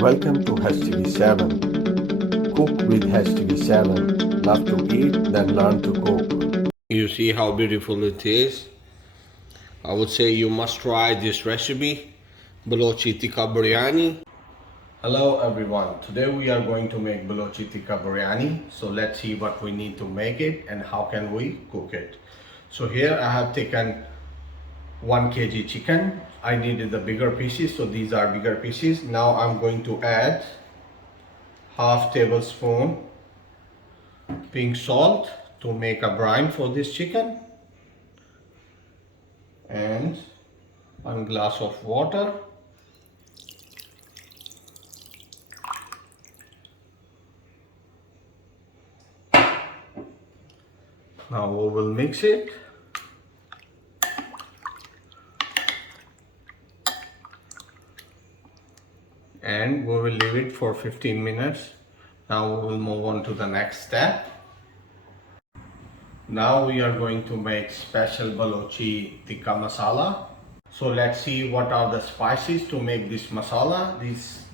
Welcome to HTV7. Cook with HTV7. Love to eat, then learn to cook. You see how beautiful it is. I would say you must try this recipe, Balochi Tikka Biryani. Hello everyone. Today we are going to make Balochi Tikka Biryani. So let's see what we need to make it and how can we cook it. So here I have taken 1 kg chicken. I needed the bigger pieces, so these are bigger pieces. Now I'm going to add half tablespoon pink salt to make a brine for this chicken, and 1 glass of water. Now we will mix it. And we will leave it for 15 minutes. Now we will move on to the next step. Now we are going to make special Balochi Tikka masala. So let's see what are the spices to make this masala.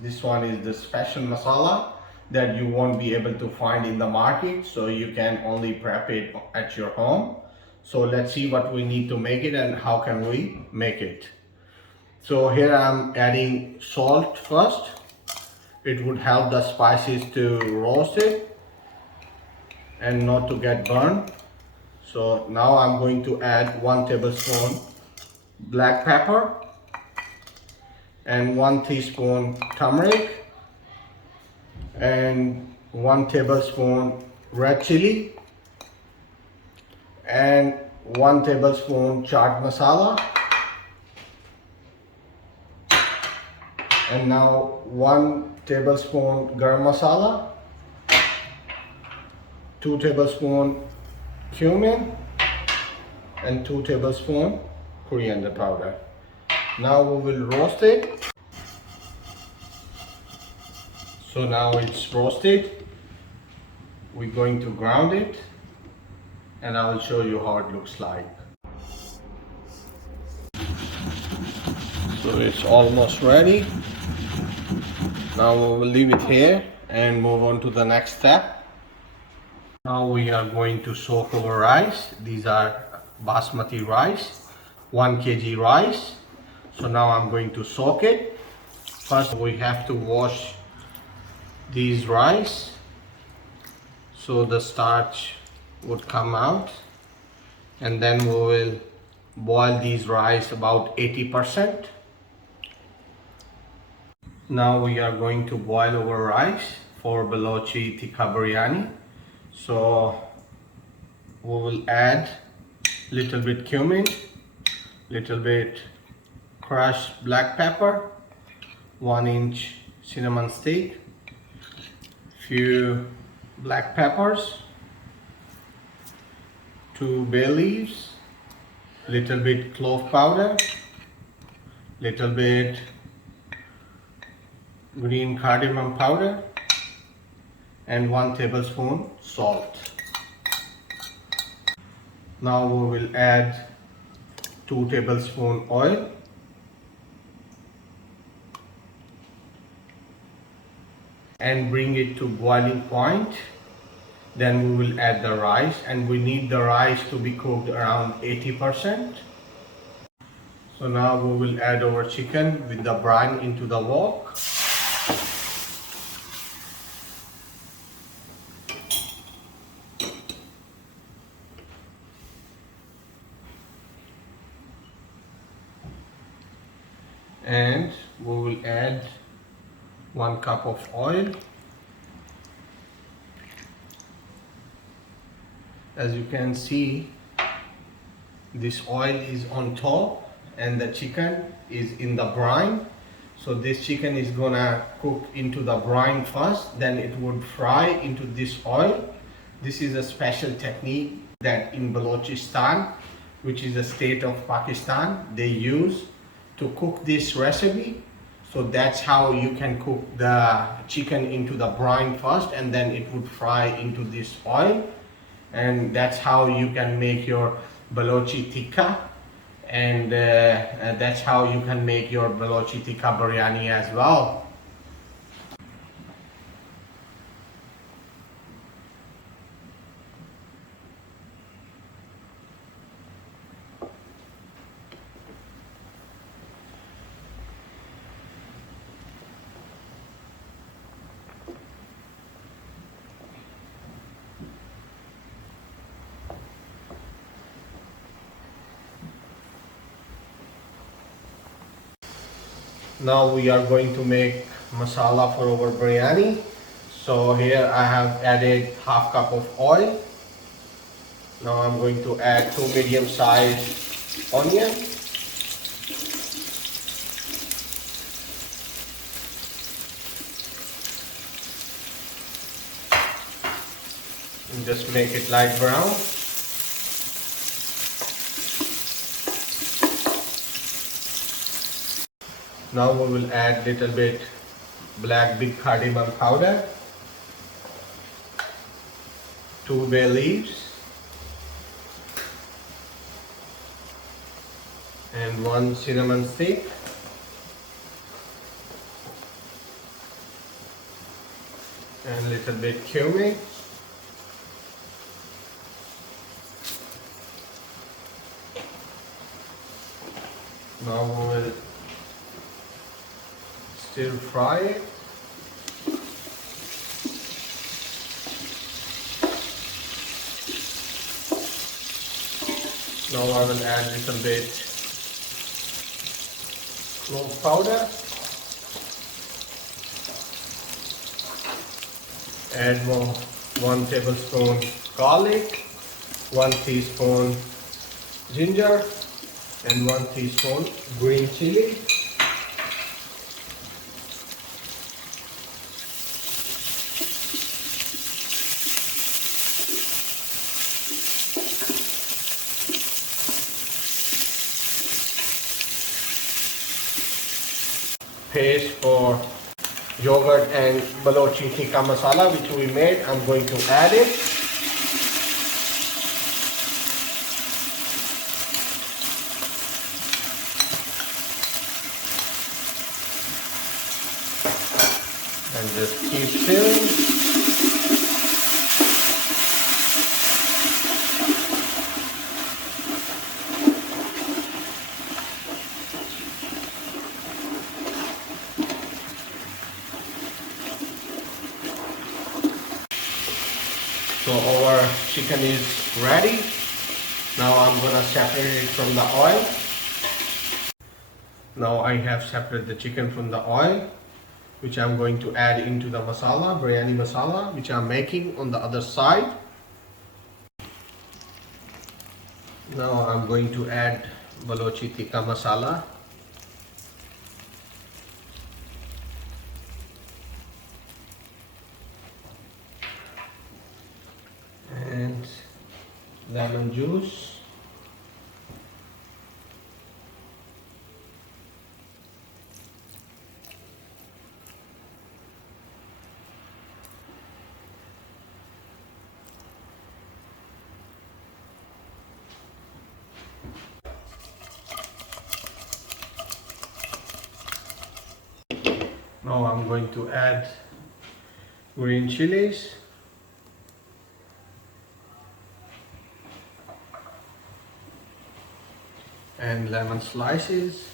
This one is the special masala that you won't be able to find in the market, so you can only prep it at your home. So let's see what we need to make it and how can we make it. So here I'm adding salt first. It would help the spices to roast it and not to get burned. So now I'm going to add 1 tablespoon black pepper and 1 teaspoon turmeric and 1 tablespoon red chili and 1 tablespoon chaat masala. And now 1 tablespoon garam masala, 2 tablespoon cumin and 2 tablespoon coriander powder. Now we will roast it. So now it's roasted. We're going to ground it and I will show you how it looks like. So it's almost ready. Now we will leave it here and move on to the next step. Now we are going to soak our rice. These are basmati rice, 1 kg rice. So now I'm going to soak it. First we have to wash these rice so the starch would come out, and then we will boil these rice about 80%. Now we are going to boil our rice for Balochi Tikka Biryani. So we will add little bit cumin, little bit crushed black pepper, 1-inch cinnamon stick, few black peppers, 2 bay leaves, little bit clove powder, little bit green cardamom powder and 1 tablespoon salt. Now we will add 2 tablespoon oil and bring it to boiling point. Then we will add the rice, and we need the rice to be cooked around 80%. So now we will add our chicken with the brine into the wok. And we will add 1 cup of oil. As you can see, this oil is on top and the chicken is in the brine. So this chicken is gonna cook into the brine first, then it would fry into this oil. This is a special technique that in Balochistan, which is a state of Pakistan, they use to cook this recipe. So that's how you can cook the chicken into the brine first, and then it would fry into this oil. And that's how you can make your Balochi tikka, and that's how you can make your Balochi Tikka Biryani as well. Now we are going to make masala for our biryani. So here I have added half cup of oil. Now I'm going to add 2 medium sized onions. And just make it light brown. Now we will add little bit black big cardamom powder, 2 bay leaves, and 1 cinnamon stick, and little bit cumin. Now we will stir fry it. Now I will add little bit clove powder. Add 1 tablespoon garlic, 1 teaspoon ginger, and 1 teaspoon green chili. Paste for yogurt and Balochi Tikka masala which we made. I'm going to add it. And just keep stirring. So our chicken is ready. Now I'm gonna separate it from the oil. Now I have separated the chicken from the oil, which I'm going to add into the masala, biryani masala, which I'm making on the other side. Now I'm going to add Balochi Tikka masala. And lemon juice. Now I'm going to add green chilies. And lemon slices.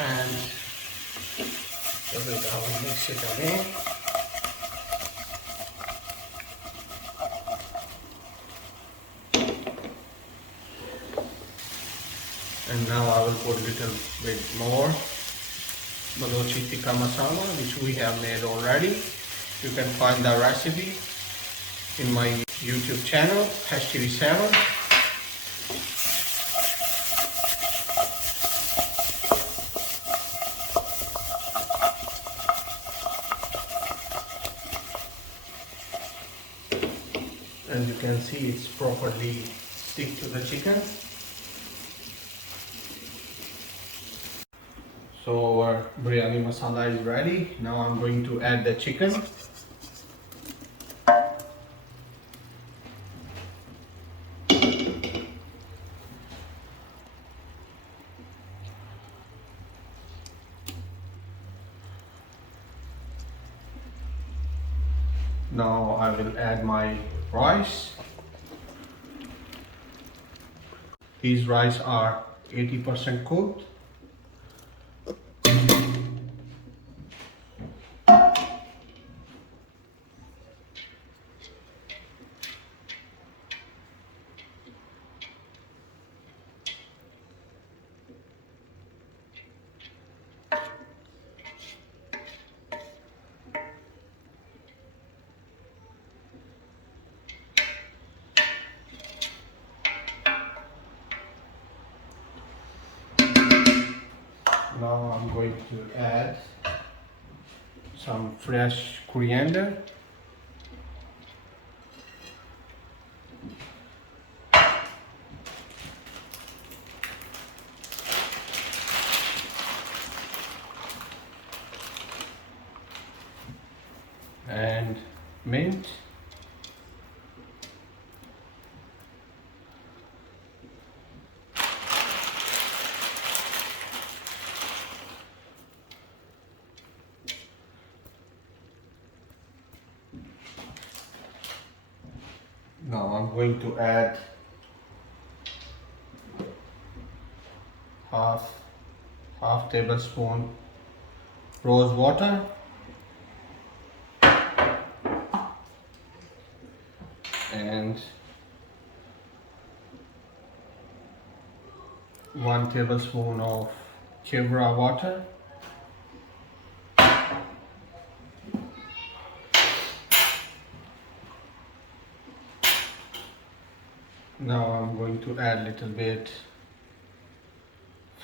And I will mix it again. And now I will put a little bit more Balochi Tikka masala, which we have made already. You can find the recipe in my YouTube channel, HTV7. As you can see, it's properly stick to the chicken. So our biryani masala is ready. Now I'm going to add the chicken. Now I will add my rice. These rice are 80% cooked. Now I'm going to add some fresh coriander. And mint. Now I'm going to add half tablespoon rose water, and 1 tablespoon of kevra water. Now I'm going to add a little bit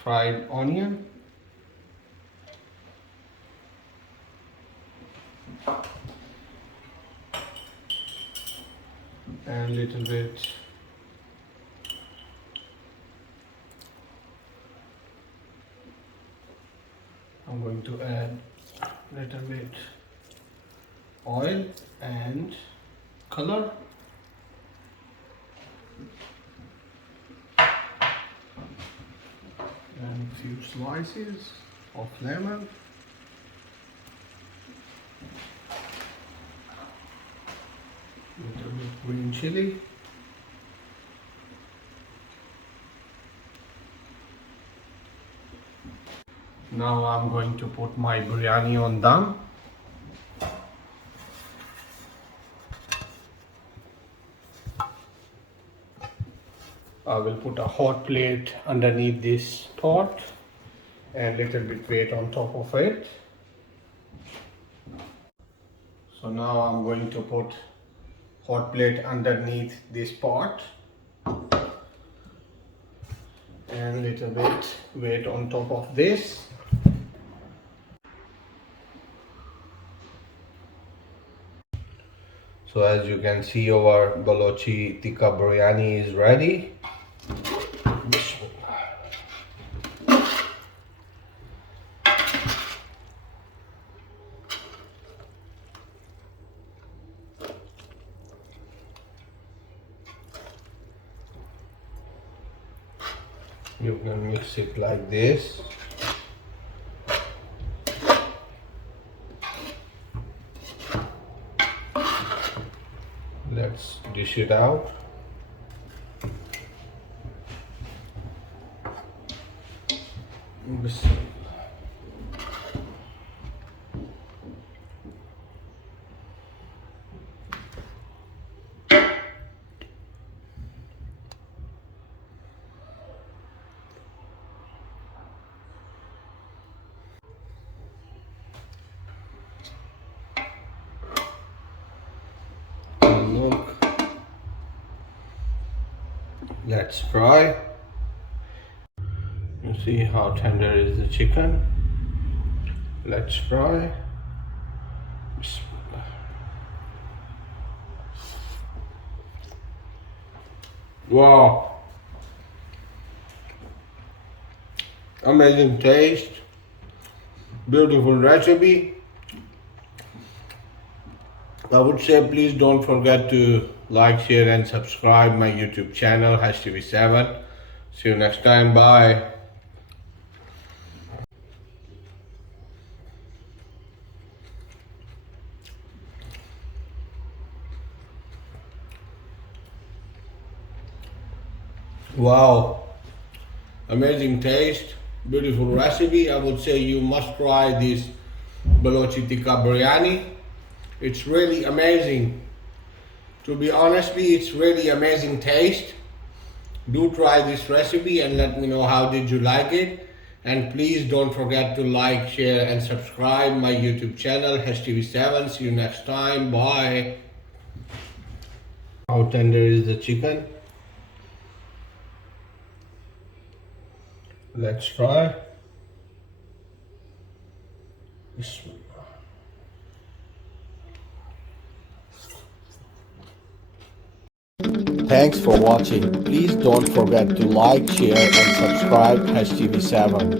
fried onion. And a little bit I'm going to add a little bit oil and color. And a few slices of lemon. Little bit green chili. Now I'm going to put my biryani on dum. I will put a hot plate underneath this pot and little bit weight on top of it. So now I'm going to put hot plate underneath this pot and little bit weight on top of this. So as you can see, our Balochi Tikka Biryani is ready. You can mix it like this. Let's dish it out. Look, let's try. You see how tender is the chicken. Let's try. Wow, amazing taste, beautiful recipe. I would say please don't forget to like, share and subscribe my YouTube channel HTV7. See you next time. Bye. Wow, amazing taste, beautiful recipe. I would say you must try this Balochi Tikka Biryani. It's really amazing. To be honest with you, it's really amazing taste. Do try this recipe and let me know how did you like it. And please don't forget to like, share and subscribe my YouTube channel HTV7. See you next time. Bye. How tender is the chicken? Let's try. Thanks for watching. Please don't forget to like, share and subscribe HTV7.